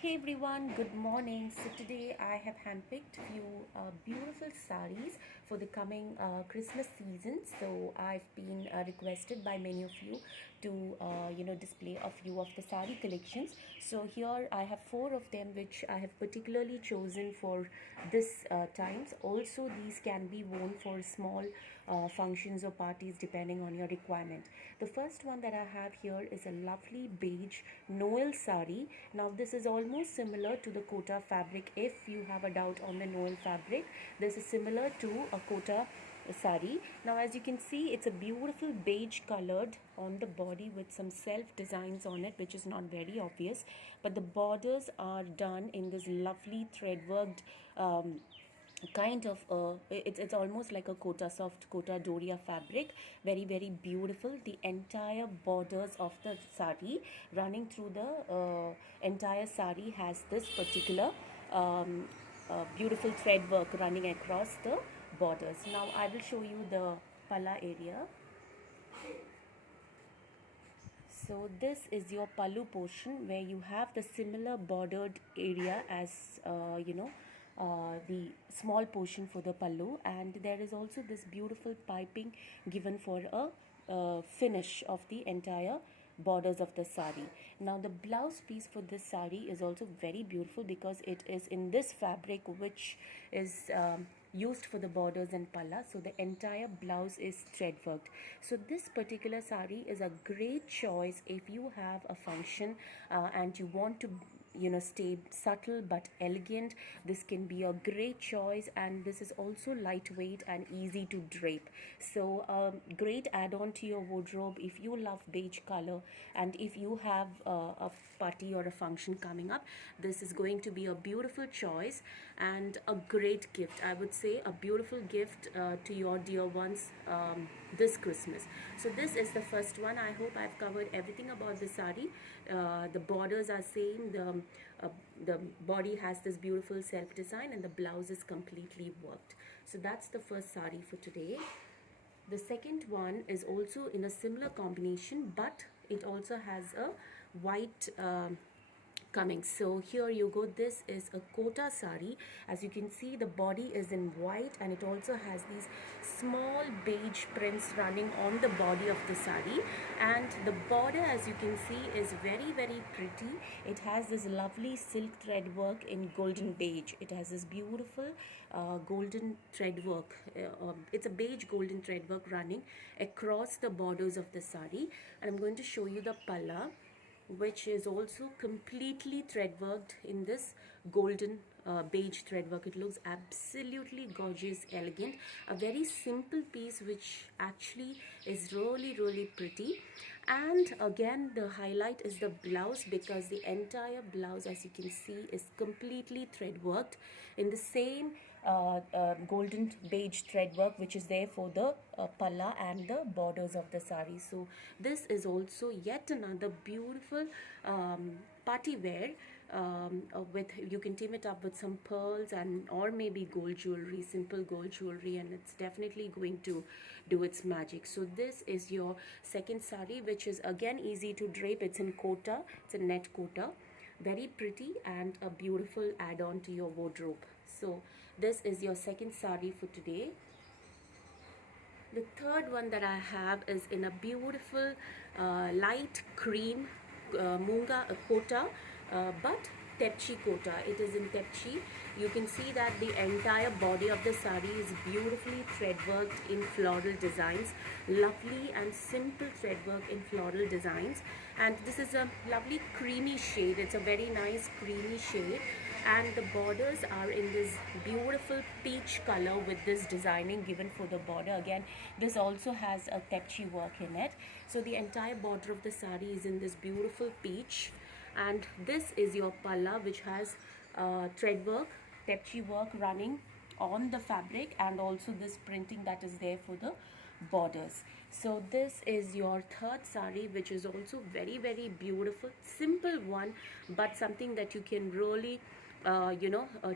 Hey everyone, good morning. So today I have handpicked few beautiful saris for the coming Christmas season. So I've been requested by many of you to display a few of the sari collections. So here I have four of them which I have particularly chosen for this times. Also these can be worn for small functions or parties depending on your requirement. The first one that I have here is a lovely beige Noel sari. Now this is almost similar to the Kota fabric. If you have a doubt on the Noel fabric, this is similar to a Kota sari. Now as you can see, it's a beautiful beige colored on the body with some self designs on it, which is not very obvious, but the borders are done in this lovely thread worked kind of it's almost like a Kota soft Kota Doria fabric, very beautiful. The entire borders of the sari running through the entire sari has this particular beautiful thread work running across the borders. Now I will show you the palla area. So this is your pallu portion where you have the similar bordered area as the small portion for the pallu, and there is also this beautiful piping given for a finish of the entire borders of the sari. Now the blouse piece for this sari is also very beautiful because it is in this fabric which is used for the borders and palla. So the entire blouse is thread worked. So this particular sari is a great choice if you have a function and you want to stay subtle but elegant. This can be a great choice, and this is also lightweight and easy to drape. So great add-on to your wardrobe if you love beige color, and if you have a party or a function coming up, this is going to be a beautiful choice and a great gift. I would say a beautiful gift to your dear ones this Christmas. So this is the first one. I hope I've covered everything about the sari. The borders are same, the body has this beautiful self design, and the blouse is completely worked. So that's the first sari for today. The second one is also in a similar combination, but it also has a white coming. So here you go, this is a Kota sari. As you can see, the body is in white, and it also has these small beige prints running on the body of the sari, and the border, as you can see, is very pretty. It has this lovely silk thread work in golden beige. It has this beautiful golden thread work. It's a beige golden thread work running across the borders of the sari, and I'm going to show you the palla, which is also completely thread worked in this golden beige thread work. It looks absolutely gorgeous, elegant, a very simple piece which actually is really pretty. And again, the highlight is the blouse, because the entire blouse, as you can see, is completely thread worked in the same golden beige thread work which is there for the palla and the borders of the sari. So this is also yet another beautiful party wear with, you can team it up with some pearls and or maybe gold jewelry, simple gold jewelry, and it's definitely going to do its magic. So this is your second sari, which is again easy to drape. It's in Kota, it's a net Kota, very pretty and a beautiful add-on to your wardrobe. So this is your second sari for today. The third one that I have is in a beautiful light cream Munga Kota, but Tepchi Kota. It is in Tepchi. You can see that the entire body of the sari is beautifully thread worked in floral designs, lovely and simple thread work in floral designs. And this is a lovely creamy shade. It's a very nice creamy shade, and the borders are in this beautiful peach color with this designing given for the border. Again, this also has a Tepchi work in it. So the entire border of the sari is in this beautiful peach, and this is your palla, which has thread work, Tepchi work running on the fabric, and also this printing that is there for the borders. So this is your third sari, which is also very beautiful, simple one, but something that you can really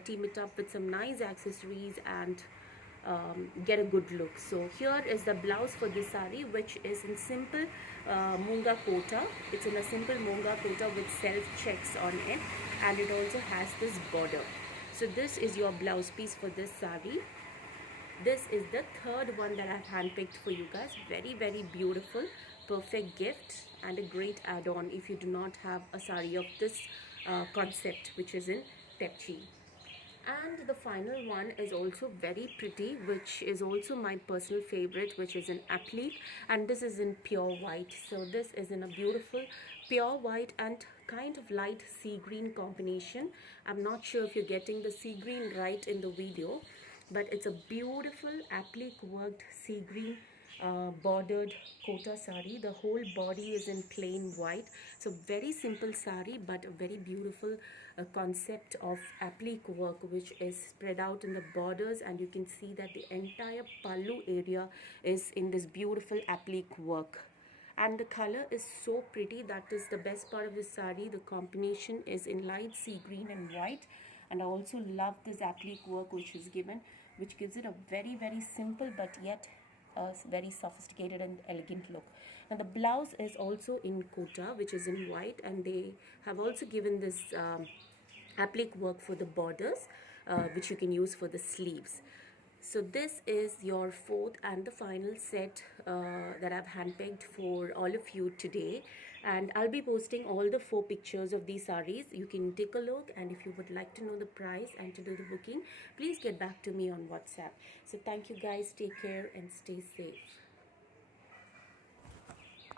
team it up with some nice accessories and get a good look. So here is the blouse for this sari, which is in simple munga kota. It's in a simple munga kota with self checks on it, and it also has this border. So this is your blouse piece for this sari. This is the third one that I've handpicked for you guys. Very, very beautiful, perfect gift and a great add-on if you do not have a sari of this concept, which is in Tepchi. And the final one is also very pretty, which is also my personal favorite, which is an applique, and this is in pure white. So this is in a beautiful pure white and kind of light sea green combination. I'm not sure if you're getting the sea green right in the video, but it's a beautiful applique worked sea green bordered kota sari. The whole body is in plain white, so very simple sari, but a very beautiful concept of applique work, which is spread out in the borders, and you can see that the entire pallu area is in this beautiful applique work. And the color is so pretty. That is the best part of the sari. The combination is in light sea green and white, and I also love this applique work which is given, which gives it a very, very simple but yet a very sophisticated and elegant look. And the blouse is also in kota, which is in white, and they have also given this applique work for the borders, which you can use for the sleeves. So this is your fourth and the final set that I've handpicked for all of you today, and I'll be posting all the 4 pictures of these saris. You can take a look, and if you would like to know the price and to do the booking, please get back to me on WhatsApp. So thank you guys, take care and stay safe.